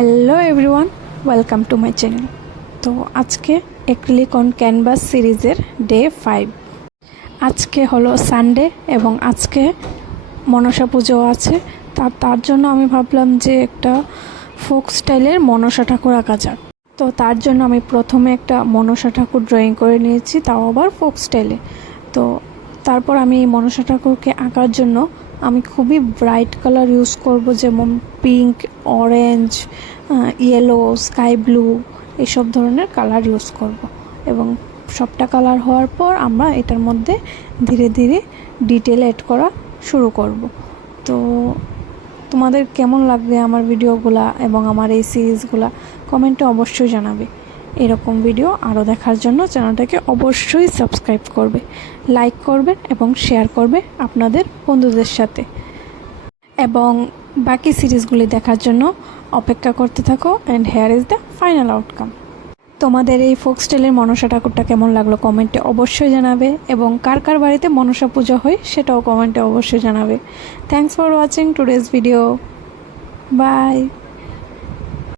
Hello everyone, welcome to my channel. তো আজকে acrylic on canvas সিরিজের ডে 5। আজকে হলো সানডে এবং আজকে মনসা পুজো আছে। তার জন্য আমি ভাবলাম যে একটা ফোক স্টাইলের মনসা ঠাকুর আঁকা যাক। তো তার জন্য আমি প্রথমে একটা মনসা ঠাকুর ড্রয়িং করে নিয়েছি, তাও আবার ফোক স্টাইলে। তো তারপর আমি এই মনসা ঠাকুরকে আঁকার জন্য আমি খুবই ব্রাইট কালার ইউজ করব, যেমন pink, orange, yellow, sky blue, এইসব ধরনের কালার ইউজ করব। এবং সবটা কালার হওয়ার পর আমরা এটার মধ্যে ধীরে ধীরে ডিটেল অ্যাড করা শুরু করব। তো তোমাদের কেমন লাগবে আমার ভিডিওগুলা এবং আমার এই সিরিজগুলা কমেন্টে অবশ্যই জানাবে। এরকম ভিডিও আরও দেখার জন্য চ্যানেলটাকে অবশ্যই সাবস্ক্রাইব করবে, লাইক করবেন এবং শেয়ার করবে আপনাদের বন্ধুদের সাথে। এবং বাকি সিরিজগুলি দেখার জন্য অপেক্ষা করতে থাকো। And hair is the final outcome. তোমাদের এই ফোক স্টাইলের মনসা ঠাকুরটা কেমন লাগলো কমেন্টে অবশ্যই জানাবে, এবং কার কার বাড়িতে মনসা পুজো হয় সেটাও কমেন্টে অবশ্যই জানাবে। Thanks for watching today's video. By.